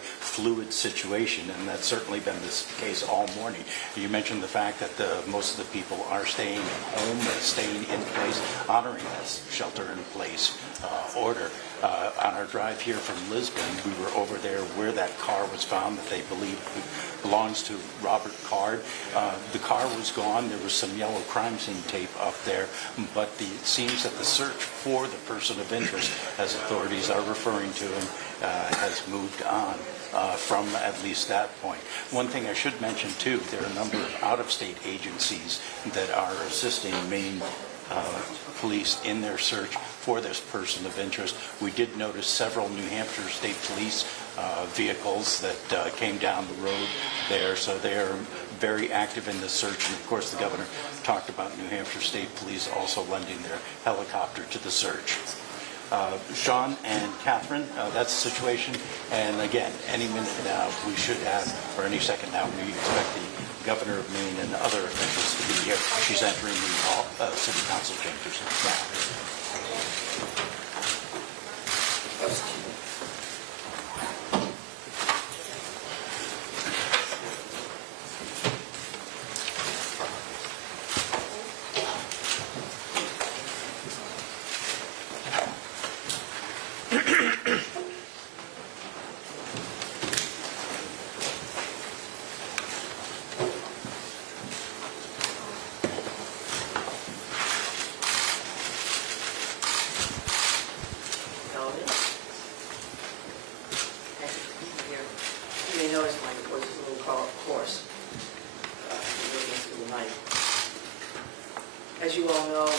fluid situation, and that's certainly been this case all morning. You mentioned the fact that most of the people are staying at home, staying in place, honoring this shelter-in-place order. On our drive here from Lisbon, we were over there where that car was found that they believe belongs to Robert Card. The car was gone. There was some yellow crime scene tape up there, but it seems that the search for the person of interest, as authorities are referring to him, has moved on from at least that point. One thing I should mention, too, there are a number of out-of-state agencies that are assisting Maine police in their search for this person of interest. We did notice several New Hampshire State Police vehicles that came down the road there, so they are very active in the search. And of course, the governor talked about New Hampshire State Police also lending their helicopter to the search. Sean and Catherine, that's the situation. And again, any minute now we should have, or any second now, we expect the governor of Maine and other officials to be here. She's entering the city council chambers now. As you all know,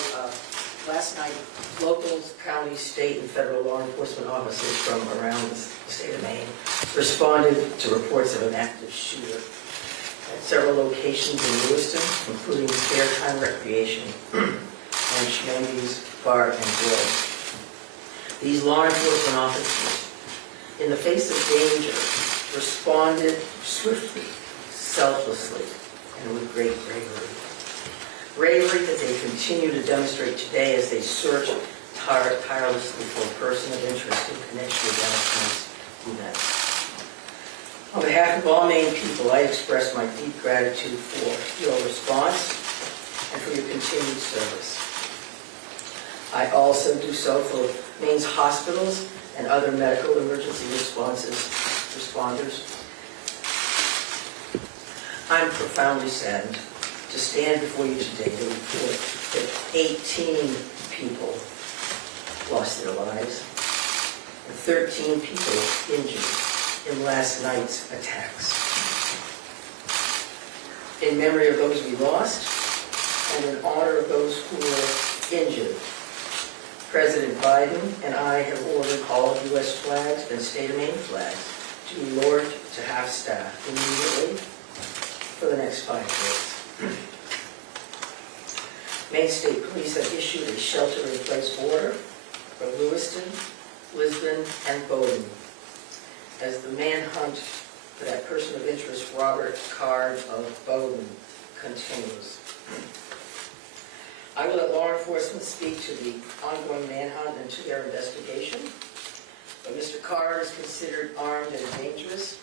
last night, local, county, state, and federal law enforcement officers from around the state of Maine responded to reports of an active shooter at several locations in Lewiston, including Fairtime Recreation and Schmandy's Bar and Grill. These law enforcement officers, in the face of danger, responded swiftly, selflessly, and with great bravery. Bravery that they continue to demonstrate today as they search tirelessly for a person of interest in connection with last night's event. On behalf of all Maine people, I express my deep gratitude for your response and for your continued service. I also do so for Maine's hospitals and other medical emergency responders. I'm profoundly saddened to stand before you today to report that 18 people lost their lives and 13 people injured in last night's attacks. In memory of those we lost and in honor of those who were injured, President Biden and I have ordered all U.S. flags and state of Maine flags to be lowered to half-staff immediately for the next 5 days. Maine State Police have issued a shelter-in-place order for Lewiston, Lisbon, and Bowdoin as the manhunt for that person of interest, Robert Card of Bowdoin, continues. I will let law enforcement speak to the ongoing manhunt and to their investigation, but Mr. Card is considered armed and dangerous,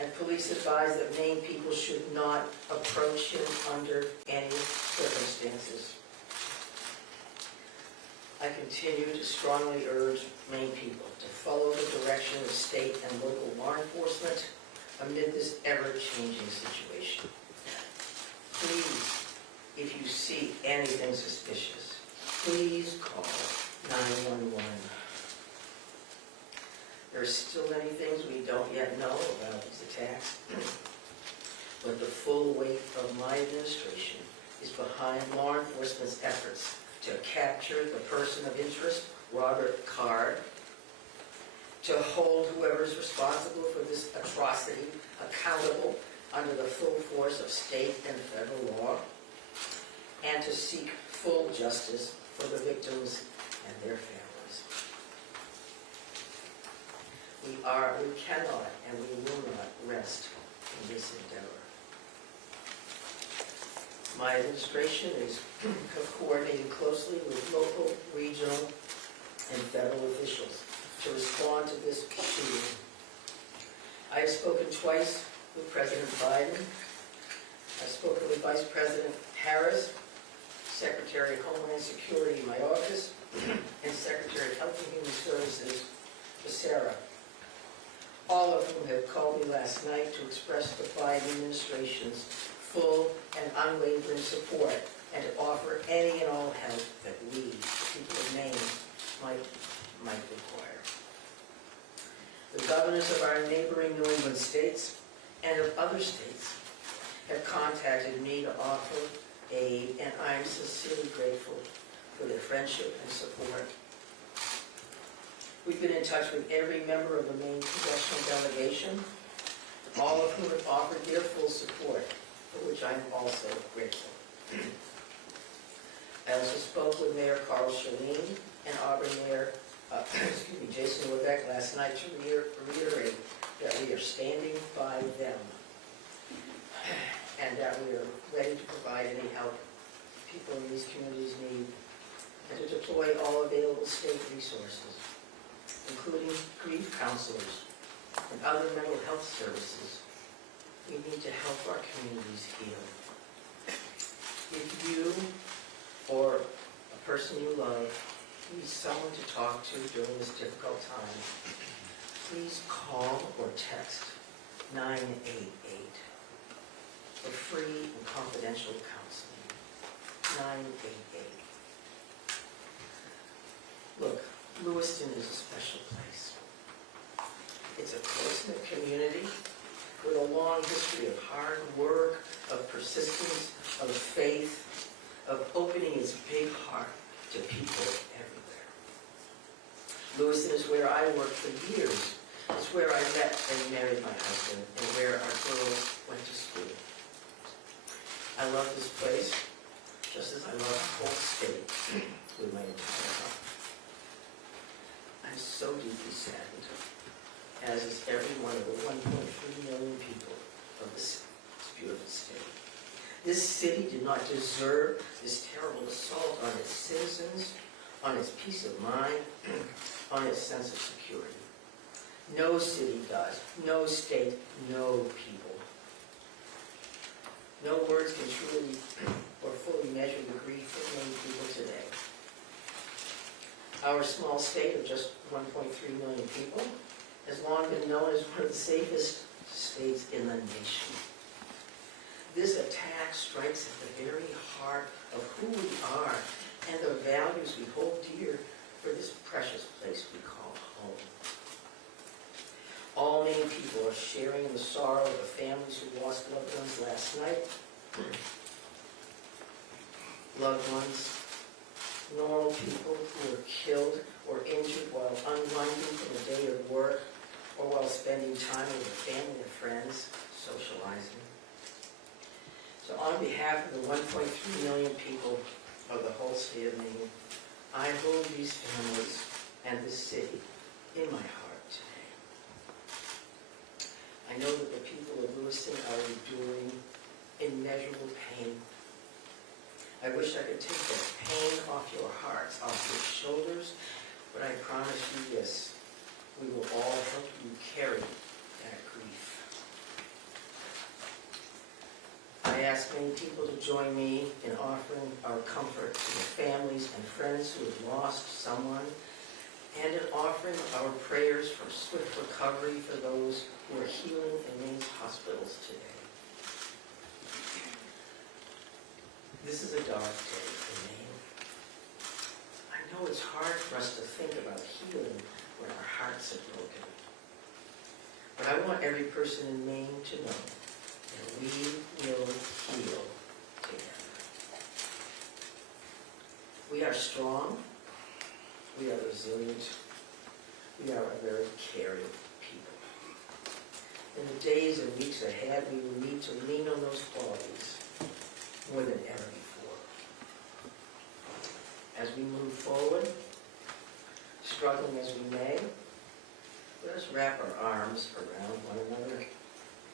and police advise that Maine people should not approach him under any circumstances. I continue to strongly urge Maine people to follow the direction of state and local law enforcement amid this ever-changing situation. Please, if you see anything suspicious, please call 911. There are still many things we don't yet know about these attacks, but the full weight of my administration is behind law enforcement's efforts to capture the person of interest, Robert Card, to hold whoever is responsible for this atrocity accountable under the full force of state and federal law, and to seek full justice for the victims and their families. We cannot and we will not rest in this endeavor. My administration is coordinating closely with local, regional, and federal officials to respond to this shooting. I have spoken twice with President Biden. I've spoken with Vice President Harris, Secretary of Homeland Security in my office, and Secretary of Health and Human Services, Sarah, all of whom have called me last night to express the Biden administration's full and unwavering support and to offer any and all help that we, the people of Maine, might require. The governors of our neighboring New England states and of other states have contacted me to offer aid, and I am sincerely grateful for their friendship and support. We've been in touch with every member of the Maine congressional delegation, all of whom have offered their full support, for which I am also grateful. I also spoke with Mayor Carl Chalene and Auburn Mayor Jason Lebeck last night to reiterate that we are standing by them and that we are ready to provide any help people in these communities need and to deploy all available state resources, including grief counselors and other mental health services. We need to help our communities heal. If you or a person you love need someone to talk to during this difficult time, please call or text 988 for free and confidential counseling. 988. Look, Lewiston is a special place. It's a close-knit community with a long history of hard work, of persistence, of faith, of opening its big heart to people everywhere. Lewiston is where I worked for years. It's where I met and married my husband and where our girls went to school. I love this place just as I love the whole state with my entire heart. I'm so deeply saddened, as is every one of the 1.3 million people of this beautiful state. This city did not deserve this terrible assault on its citizens, on its peace of mind, on its sense of security. No city does, no state, no people. No words can truly or fully measure the grief of many people today. Our small state of just 1.3 million people has long been known as one of the safest states in the nation. This attack strikes at the very heart of who we are and the values we hold dear for this precious place we call home. All Maine people are sharing in the sorrow of the families who lost loved ones last night. Loved ones, normal people who were killed or injured while unwinding from a day of work or while spending time with their family and friends, socializing. So on behalf of the 1.3 million people of the whole state of Maine, I hold these families and this city in my heart today. I know that the people of Lewiston are enduring immeasurable pain. I wish I could take that pain off your hearts, off your shoulders, but I promise you this, we will all help you carry that grief. I ask many people to join me in offering our comfort to the families and friends who have lost someone, and in offering our prayers for swift recovery for those who are healing in Maine's hospitals today. This is a dark day for Maine. I know it's hard for us to think about healing when our hearts are broken. But I want every person in Maine to know that we will heal together. We are strong. We are resilient. We are a very caring people. In the days and weeks ahead, we will need to lean on those qualities more than ever before. As we move forward, struggling as we may, let us wrap our arms around one another,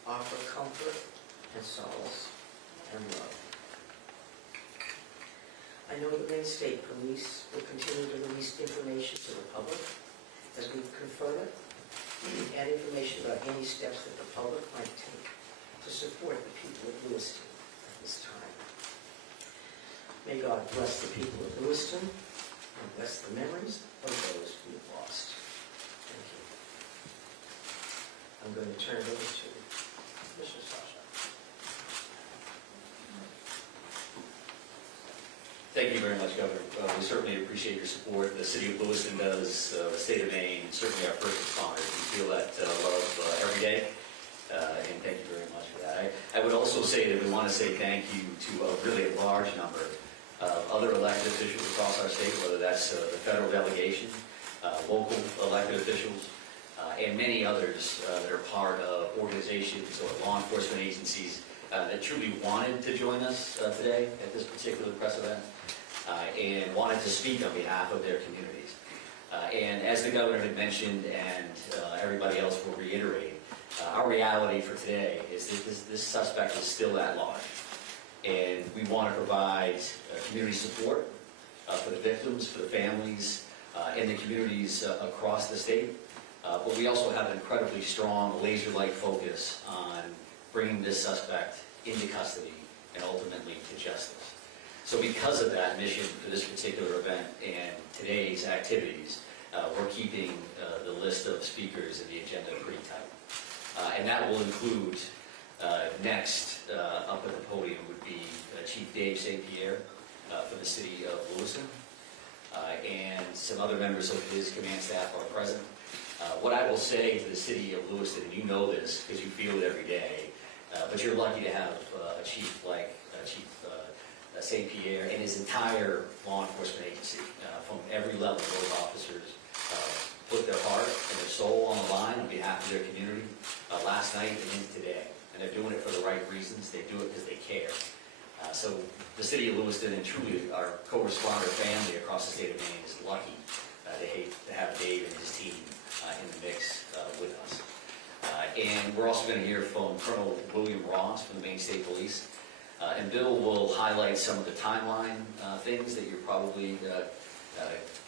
offer comfort and solace and love. I know the Maine State Police will continue to release information to the public as we confirm it, and information about any steps that the public might take to support the people of Lewiston at this time. May God bless the people of Lewiston and bless the memories of those we have lost. Thank you. I'm going to turn it over to Mr. Sasha. Thank you very much, Governor. We certainly appreciate your support. The city of Lewiston does, the state of Maine, and certainly our first responders. We feel that love every day, and thank you very much for that. I would also say that we want to say thank you to a really large number of other elected officials across our state, whether that's the federal delegation, local elected officials, and many others that are part of organizations or law enforcement agencies that truly wanted to join us today at this particular press event and wanted to speak on behalf of their communities. And as the governor had mentioned, and everybody else will reiterate, our reality for today is that this suspect is still at large. And we want to provide community support for the victims, for the families, and the communities across the state. But we also have an incredibly strong laser-like focus on bringing this suspect into custody and ultimately to justice. So because of that mission for this particular event and today's activities, we're keeping the list of speakers and the agenda pretty tight. And that will include, next up at the podium would be Chief Dave St. Pierre for the city of Lewiston, and some other members of his command staff are present. What I will say to the city of Lewiston, and you know this because you feel it every day, but you're lucky to have a chief like Chief St. Pierre and his entire law enforcement agency. From every level, those officers put their heart and their soul on the line on behalf of their community last night and into today. And they're doing it for the right reasons. They do it because they care. So the city of Lewiston and truly our co-responder family across the state of Maine is lucky to have Dave and his team in the mix with us. And we're also going to hear from Colonel William Ross from the Maine State Police. And Bill will highlight some of the timeline things that you're probably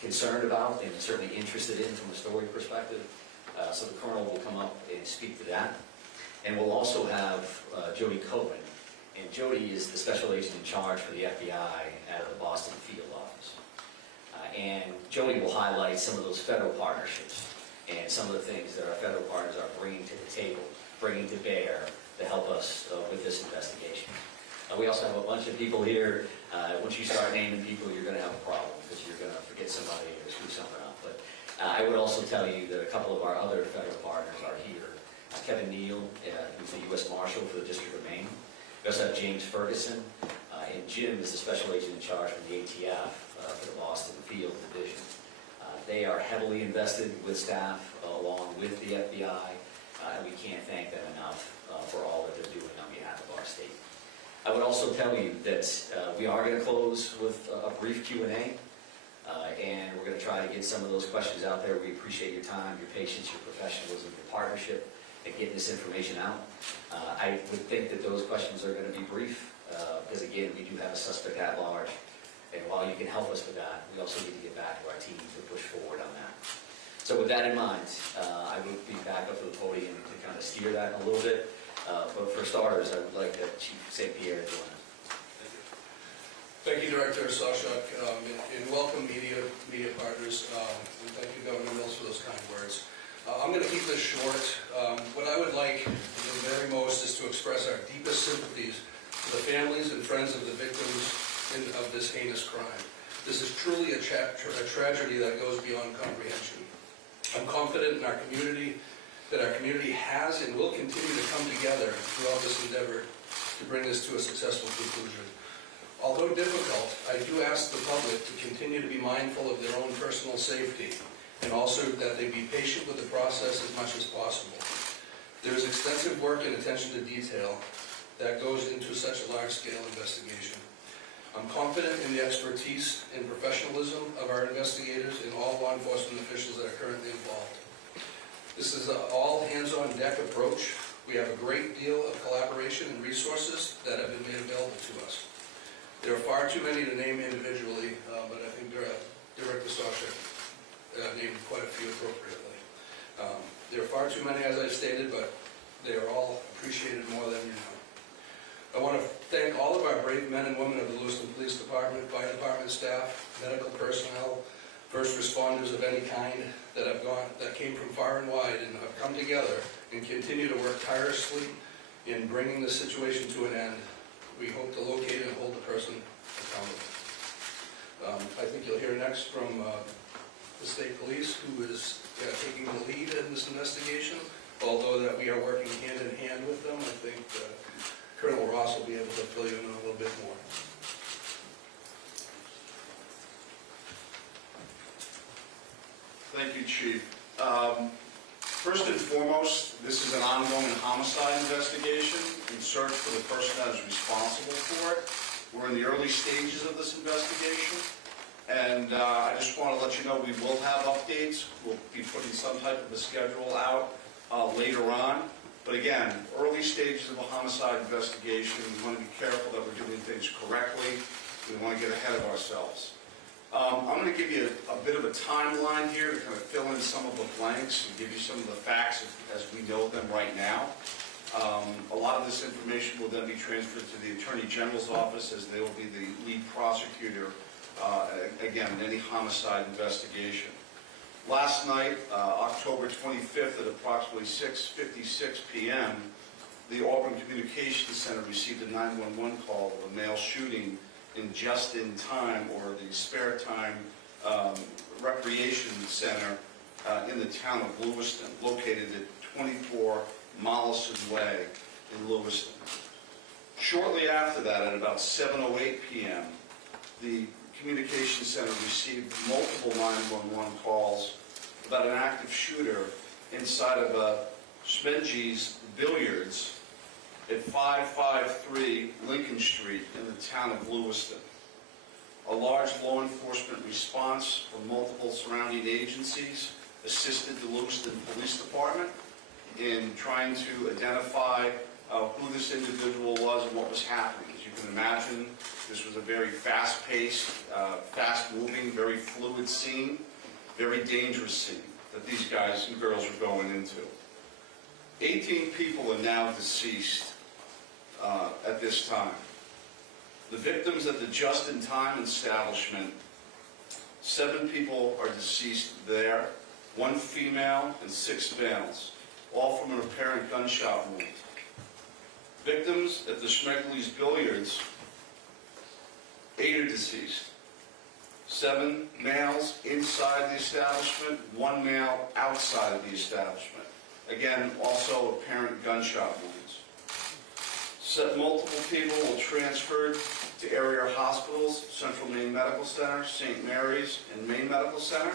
concerned about and certainly interested in from a story perspective. So the Colonel will come up and speak to that. And we'll also have Jody Cohen. And Jody is the special agent in charge for the FBI at the Boston field office. And Jody will highlight some of those federal partnerships and some of the things that our federal partners are bringing to the table, bringing to bear to help us with this investigation. We also have a bunch of people here. Once you start naming people, you're going to have a problem because you're going to forget somebody or screw something up. But I would also tell you that a couple of our other federal partners are here. Kevin Neal, who's the U.S. Marshal for the District of Maine. We also have James Ferguson, and Jim is the special agent in charge from the ATF for the Boston Field Division. They are heavily invested with staff along with the FBI, and we can't thank them enough for all that they're doing on behalf of our state. I would also tell you that we are going to close with a brief Q&A, and we're going to try to get some of those questions out there. We appreciate your time, your patience, your professionalism, your partnership in getting this information out. I would think that those questions are going to be brief, because again, we do have a suspect at large, and while you can help us with that, we also need to get back to our team to push forward on that. So with that in mind, I would be back up to the podium to kind of steer that a little bit. But for starters, I would like Chief St. Pierre join us. Thank you, Director Sawchuk, and welcome media partners. And thank you, Governor Mills, for those kind words. I'm going to keep this short. What I would like the very most is to express our deepest sympathies to the families and friends of the victims of this heinous crime. This is truly a tragedy that goes beyond comprehension. I'm confident in our community, that our community has and will continue to come together throughout this endeavor to bring this to a successful conclusion. Although difficult, I do ask the public to continue to be mindful of their own personal safety and also that they be patient with the process as much as possible. There is extensive work and attention to detail that goes into such a large-scale investigation. I'm confident in the expertise and professionalism of our investigators and all law enforcement officials that are currently involved. This is an all-hands-on-deck approach. We have a great deal of collaboration and resources that have been made available to us. There are far too many to name individually, but I think Director Sawchuk named quite a few appropriately. There are far too many, as I've stated, but they are all appreciated more than you know. I want to thank all of our brave men and women of the Lewiston Police Department, fire department staff, medical personnel, first responders of any kind that came from far and wide and have come together and continue to work tirelessly in bringing the situation to an end. We hope to locate and hold the person accountable. I think you'll hear next from the state police, who is taking the lead in this investigation. Although that we are working hand in hand with them, I think Colonel Ross will be able to fill you in a little bit more. Thank you, Chief. First and foremost, this is an ongoing homicide investigation in search for the person that is responsible for it. We're in the early stages of this investigation, and I just want to let you know we will have updates. We'll be putting some type of a schedule out later on. But again, early stages of a homicide investigation, we want to be careful that we're doing things correctly. We want to get ahead of ourselves. I'm going to give you a bit of a timeline here to kind of fill in some of the blanks and give you some of the facts as we know them right now. A lot of this information will then be transferred to the Attorney General's office, as they will be the lead prosecutor, again, in any homicide investigation. Last night, October 25th at approximately 6:56 p.m., the Auburn Communications Center received a 911 call of a male shooting in Just in Time, or the Spare Time Recreation Center in the town of Lewiston, located at 24 Mollison Way in Lewiston. Shortly after that, at about 7:08 p.m., the Communications Center received multiple 911 calls about an active shooter inside of a Spenge's Billiards at 553 Lincoln Street in the town of Lewiston. A large law enforcement response from multiple surrounding agencies assisted the Lewiston Police Department in trying to identify who this individual was and what was happening. As you can imagine, this was a very fast-paced, fast-moving, very fluid scene, very dangerous scene that these guys and girls were going into. 18 people are now deceased at this time. The victims at the Just in Time establishment, 7 people are deceased there, 1 female and 6 males, all from an apparent gunshot wound. Victims at the Schmegle's Billiards, 8 are deceased. 7 males inside the establishment, 1 male outside of the establishment. Again, also apparent gunshot wounds. Multiple people were transferred to area hospitals, Central Maine Medical Center, St. Mary's, and Maine Medical Center.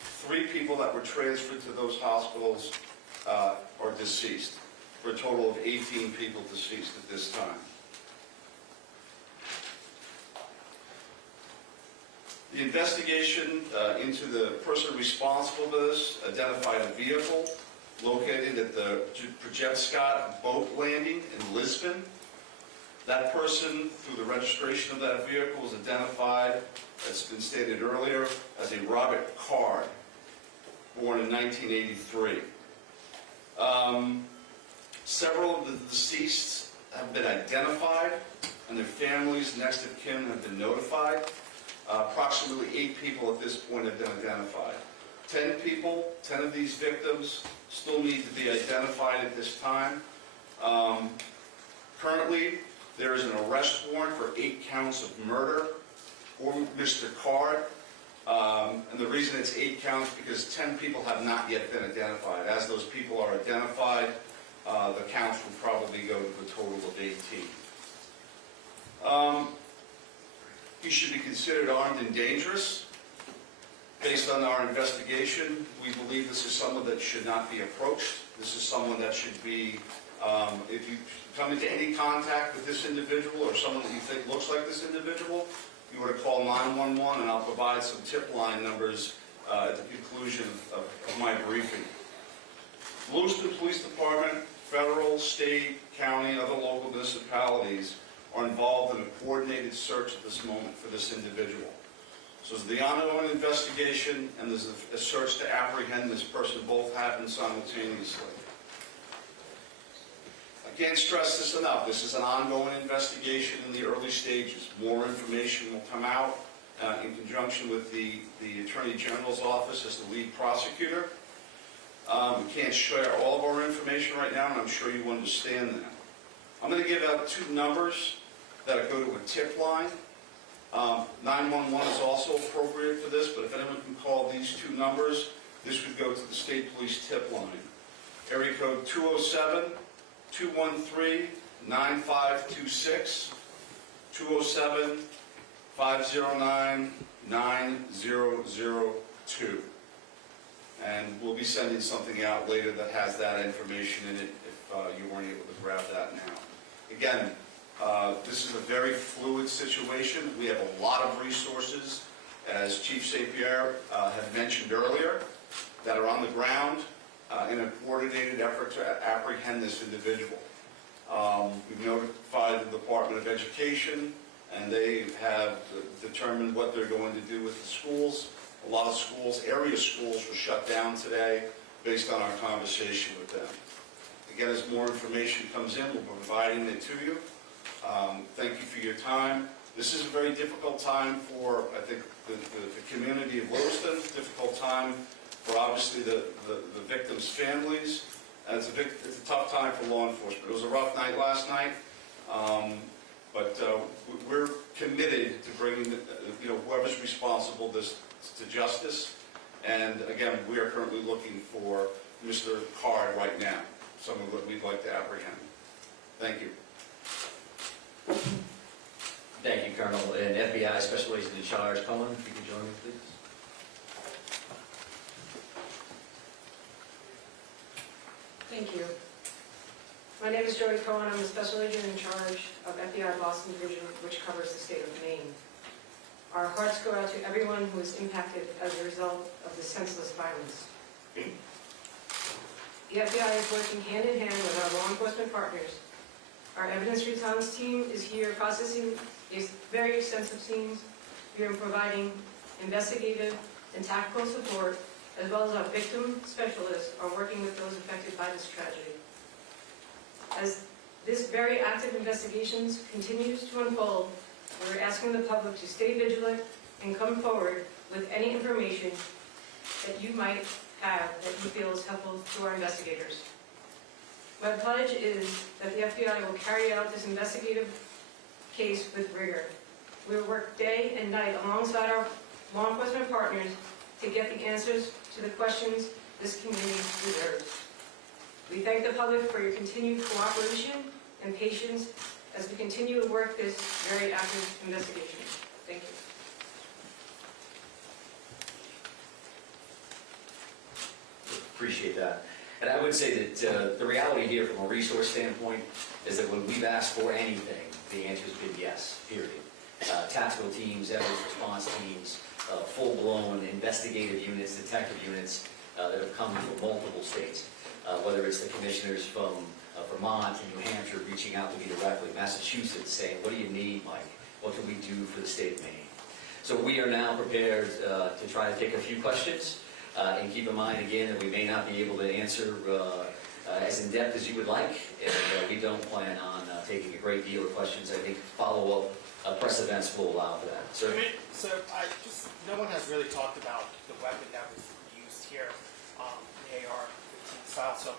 3 people that were transferred to those hospitals are deceased, for a total of 18 people deceased at this time. The investigation into the person responsible for this identified a vehicle located at the Projet boat landing in Lisbon. That person, through the registration of that vehicle, was identified, as been stated earlier, as a Robert Card, born in 1983. Several of the deceased have been identified, and their families, next of kin, have been notified. Approximately 8 people at this point have been identified. 10 people, 10 of these victims, still need to be identified at this time. Currently, there is an arrest warrant for 8 counts of murder for Mr. Card. And the reason it's 8 counts because 10 people have not yet been identified. As those people are identified, the counts will probably go to a total of 18. He should be considered armed and dangerous. Based on our investigation, we believe this is someone that should not be approached. This is someone that should be, if you come into any contact with this individual or someone that you think looks like this individual, you were to call 911, and I'll provide some tip line numbers at the conclusion of my briefing. Lewiston Police Department, federal, state, county, other local municipalities are involved in a coordinated search at this moment for this individual. So there's the ongoing investigation, and there's a search to apprehend this person. Both happen simultaneously. I can't stress this enough. This is an ongoing investigation in the early stages. More information will come out in conjunction with the Attorney General's office as the lead prosecutor. We can't share all of our information right now, and I'm sure you understand that. I'm going to give out 2 numbers that go to a tip line. 911 is also appropriate for this, but if anyone can call these 2 numbers, this would go to the State Police tip line. Area code 207-213-9526, 207-509-9002. And we'll be sending something out later that has that information in it if you weren't able to grab that now. Again, this is a very fluid situation. We have a lot of resources, as Chief St. Pierre had mentioned earlier, that are on the ground in a coordinated effort to apprehend this individual. We've notified the Department of Education, and they have determined what they're going to do with the schools. A lot of schools, area schools, were shut down today based on our conversation with them. Again, as more information comes in, we'll be providing it to you. Thank you for your time. This is a very difficult time for, I think, the community of Lewiston, difficult time for, obviously, the victims' families. And it's a tough time for law enforcement. It was a rough night last night, but we're committed to bringing whoever's responsible to justice. And again, we are currently looking for Mr. Card right now, someone that we'd like to apprehend. Thank you. Thank you, Colonel. And FBI Special Agent in Charge, Cohen, if you could join me, please. Thank you. My name is Joey Cohen. I'm the Special Agent in charge of FBI Boston Division, which covers the state of Maine. Our hearts go out to everyone who is impacted as a result of this senseless violence. The FBI is working hand in hand with our law enforcement partners. Our evidence response team is here processing these very extensive scenes. We are providing investigative and tactical support, as well as our victim specialists are working with those affected by this tragedy. As this very active investigations continues to unfold, we're asking the public to stay vigilant and come forward with any information that you might have that you feel is helpful to our investigators. My pledge is that the FBI will carry out this investigative case with rigor. We will work day and night alongside our law enforcement partners to get the answers to the questions this community deserves. We thank the public for your continued cooperation and patience as we continue to work this very active investigation. Thank you. Appreciate that. And I would say that the reality here from a resource standpoint is that when we've asked for anything, the answer has been yes, period. Tactical teams, evidence response teams, full-blown investigative units, detective units that have come from multiple states, whether it's the commissioners from Vermont and New Hampshire reaching out to me directly, Massachusetts saying, what do you need, Mike? What can we do for the state of Maine? So we are now prepared to try to take a few questions. And keep in mind, again, that we may not be able to answer as in-depth as you would like, and we don't plan on taking a great deal of questions. I think follow-up press events will allow for that. So no one has really talked about the weapon that was used here, the AR-15 style, so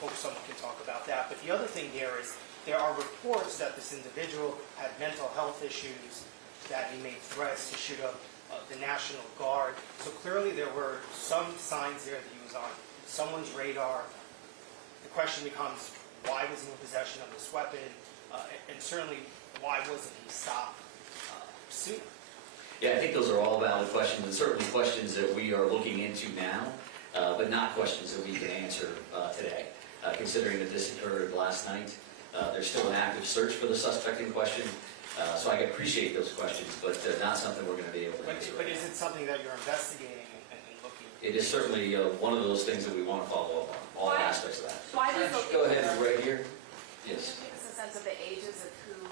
hope someone can talk about that. But the other thing here is there are reports that this individual had mental health issues, that he made threats to shoot up the National Guard. So clearly there were some signs there that he was on someone's radar. The question becomes, why was he in possession of this weapon? And certainly, why wasn't he stopped sooner? Yeah, I think those are all valid questions, and certainly questions that we are looking into now, but not questions that we can answer today. Considering that this occurred last night, there's still an active search for the suspect in question. So I appreciate those questions, but not something we're going to be able to answer. But is it something that you're investigating and looking at? It is certainly one of those things that we want to follow up on, all aspects of that. Why does it Go ahead, right here. Can Yes. you give us a sense of the ages of who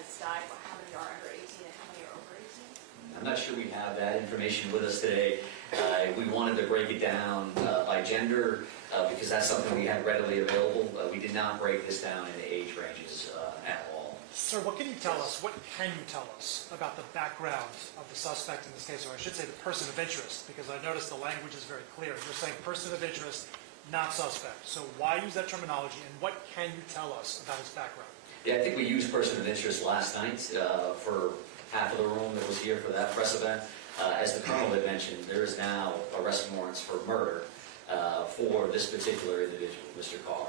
has died, how many are under 18 and how many are over 18? I'm not sure we have that information with us today. We wanted to break it down by gender because that's something we have readily available. We did not break this down into age ranges at all. Sir, what can you tell us about the background of the suspect in this case, or I should say the person of interest, because I noticed the language is very clear. You're saying person of interest, not suspect. So why use that terminology, and what can you tell us about his background? Yeah, I think we used person of interest last night for half of the room that was here for that press event. As the Colonel had mentioned, there is now arrest warrants for murder for this particular individual, Mr. Carr.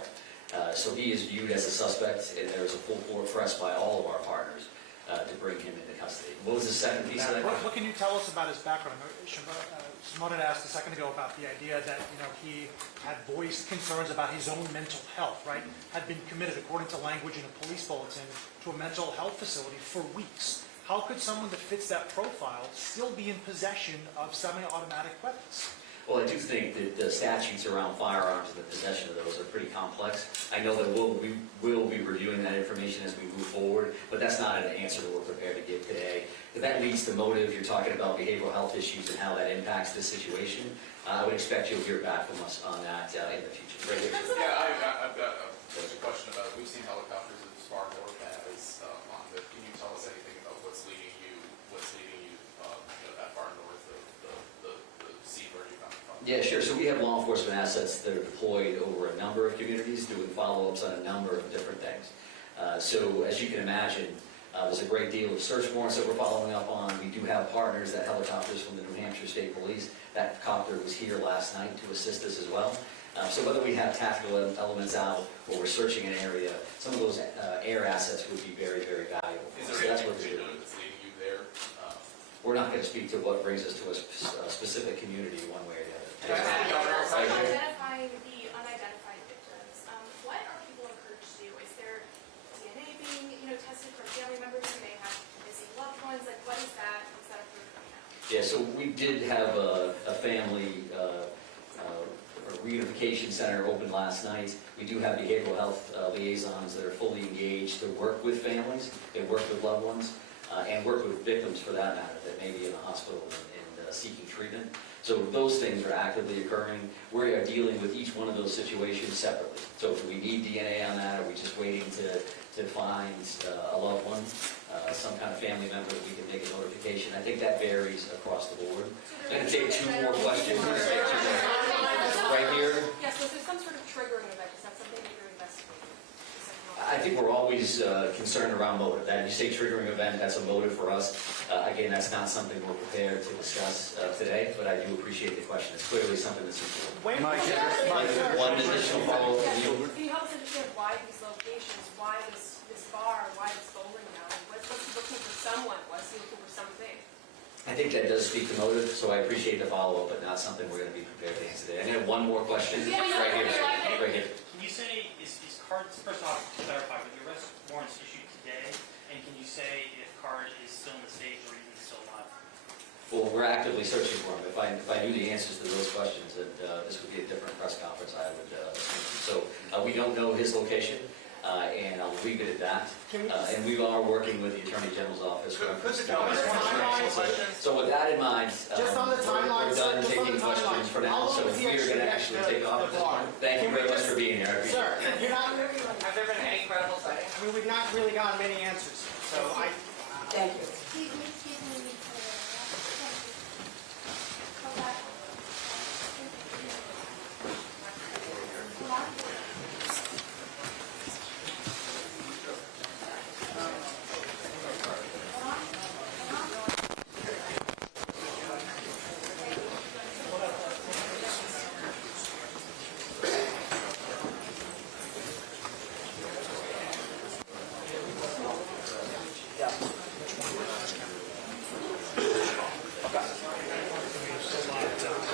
So he is viewed as a suspect, and there's a full court press by all of our partners to bring him into custody. What was the second piece of that? What can you tell us about his background? Simone had asked a second ago about the idea that he had voiced concerns about his own mental health, right? Had been committed, according to language in a police bulletin, to a mental health facility for weeks. How could someone that fits that profile still be in possession of semi-automatic weapons? Well, I do think that the statutes around firearms and the possession of those are pretty complex. I know that we will be reviewing that information as we move forward, but that's not an answer that we're prepared to give today. If that leads to motive, you're talking about behavioral health issues and how that impacts this situation, I would expect you'll hear back from us on that in the future. Right here. Yeah, I've got a question about it. We've seen helicopters as far north as on the. Can you tell us anything about what's leading you that far north of the scene where you're coming from? Yeah, sure. So we have law enforcement assets that are deployed over a number of communities doing follow-ups on a number of different things. So as you can imagine, there's a great deal of search warrants that we're following up on. We do have partners, that helicopters from the New Hampshire State Police. That copter was here last night to assist us as well. So whether we have tactical elements out or we're searching an area, some of those air assets would be very, very valuable. Is So there that's what anything we're doing. that's leading you there? We're not going to speak to what brings us to a specific community one way or the other. So identifying the unidentified victims, what are people encouraged to do? Is there DNA being tested from family members who may have missing loved ones? Like, what is that? What's that approved right now? Yeah, so we did have a family reunification center open last night. We do have behavioral health liaisons that are fully engaged to work with families, they work with loved ones, and work with victims for that matter that may be in the hospital and seeking treatment. So those things are actively occurring. We are dealing with each one of those situations separately. So do we need DNA on that? Are we just waiting to find a loved one, some kind of family member that we can make a notification? I think that varies across the board. I'm going to take two more questions. Right here. Yes, so there's some sort of triggering event. Is that something that you're investigating? I think we're always concerned around motive. That you say triggering event, that's a motive for us. Again, that's not something we're prepared to discuss today, but I do appreciate the question. It's clearly something that's important. One additional follow-up. Can you help us understand why these locations, why this bar, why this bowling alley? What's he looking for someone? What's he looking for something? I think that does speak to motive, so I appreciate the follow-up, but not something we're going to be prepared to answer today. I'm going to have one more question. Yeah, Right here. Right here. Can you say, is Card, first off, to clarify, were the arrest warrants issued today? And can you say if Card is still in the state or even still not? Well, we're actively searching for him. If I knew the answers to those questions, this would be a different press conference, I would assume. So we don't know his location, and I'll leave it at that. And we are working with the Attorney General's office. So with that in mind, we're done taking questions for now, so we are going to actually take off at this point. Thank you very much for being here. I appreciate it. Sir, you're not, Have there been any credible sightings? we've not really gotten many answers, so Thank you. Excuse me.